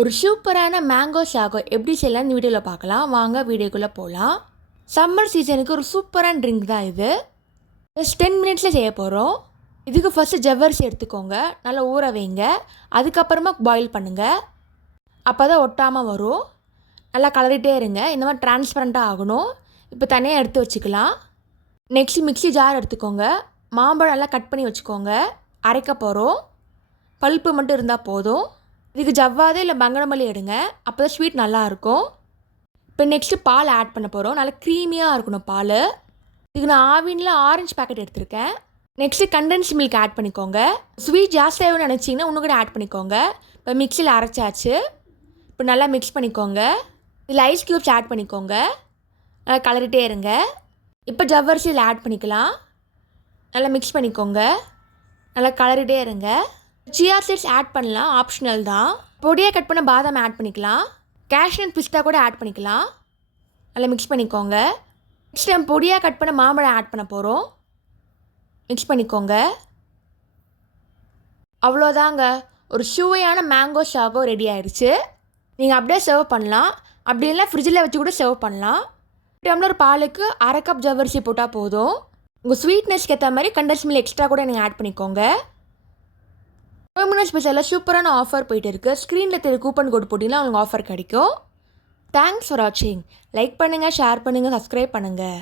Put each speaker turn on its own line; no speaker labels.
ஒரு சூப்பரான mango sago எப்படி செய்யலாம் இந்த வீடியோவில் பார்க்கலாம். வாங்க வீடியோக்குள்ளே போகலாம் சம்மர் சீசனுக்கு ஒரு சூப்பரான ட்ரிங்க் தான் இது. ஜஸ்ட் டென் மினிட்ஸில் செய்ய போகிறோம் இதுக்கு ஃபஸ்ட்டு ஜவ்வரிசி எடுத்துக்கோங்க. நல்லா ஊற வைங்க. அதுக்கப்புறமா பாயில் பண்ணுங்கள் அப்போ தான் ஒட்டாமல் வரும். நல்லா கலரிட்டே இருங்க. இந்த மாதிரி டிரான்ஸ்பரண்ட்டாக ஆகணும். இப்போ தனியாக எடுத்து வச்சுக்கலாம். நெக்ஸ்ட் மிக்ஸி ஜார் எடுத்துக்கோங்க. மாம்பழம் எல்லாம் கட் பண்ணி வச்சுக்கோங்க. அரைக்க போகிறோம் பல்ப்பு மட்டும் இருந்தால் போதும். இதுக்கு ஜவ்வாது இல்லை பங்கனமல்லி எடுங்க. அப்போ தான் ஸ்வீட் நல்லாயிருக்கும் இப்போ நெக்ஸ்ட்டு பால் ஆட் பண்ண போகிறோம் நல்லா க்ரீமியாக இருக்கணும் பால். இதுக்கு நான் ஆவினில் ஆரஞ்சு பேக்கெட் எடுத்திருக்கேன். நெக்ஸ்ட்டு கண்டென்ஸ் மில்க் ஆட் பண்ணிக்கோங்க. ஸ்வீட் ஜாஸ்தியாகவே நினச்சிங்கன்னா இன்னும் கூட ஆட் பண்ணிக்கோங்க. இப்போ மிக்சியில் அரைச்சாச்சு. இப்போ நல்லா மிக்ஸ் பண்ணிக்கோங்க. இதில் ஐஸ் க்யூப்ஸ் ஆட் பண்ணிக்கோங்க. நல்லா கலரிட்டே இருங்க. இப்போ ஜவ்வரிசி இதில் ஆட் பண்ணிக்கலாம். நல்லா மிக்ஸ் பண்ணிக்கோங்க. நல்லா கலரிட்டே இருங்க. சியா சீட்ஸ் ஆட் பண்ணலாம். ஆப்ஷனல் தான். பொடியாக கட் பண்ண பாதாம் ஆட் பண்ணிக்கலாம். கேஷ்னட் பிஸ்தா கூட ஆட் பண்ணிக்கலாம். நல்லா மிக்ஸ் பண்ணிக்கோங்க. நெக்ஸ்ட் நம்ம பொடியாக கட் பண்ண மாம்பழம் ஆட் பண்ண போகிறோம் மிக்ஸ் பண்ணிக்கோங்க. அவ்வளோதாங்க. ஒரு சுவையான மேங்கோ ஷாகோ ரெடி ஆயிடுச்சு நீங்கள் அப்படியே சர்வ் பண்ணலாம். அப்படி இல்லை ஃப்ரிட்ஜில் வச்சு கூட சர்வ் பண்ணலாம். டம்ளர் பாலுக்கு அரை கப் ஜவரிசி போட்டால் போதும். உங்கள் ஸ்வீட்னஸ்க்கு ஏற்ற மாதிரி கண்டன்ஸ் மில் எக்ஸ்ட்ரா கூட நீங்கள் ஆட் பண்ணிக்கோங்க. பெர்மனன்ட் ஸ்பெஷலில் சூப்பரான ஆஃபர் போயிட்டு இருக்குது ஸ்க்ரீனில் தெரிய கூப்பன் கோட் போட்டிங்கன்னா உங்களுக்கு ஆஃபர் கிடைக்கும். தேங்க்ஸ் ஃபார் வாட்சிங் லைக் பண்ணுங்கள் ஷேர் பண்ணுங்கள் சப்ஸ்கிரைப் பண்ணுங்கள்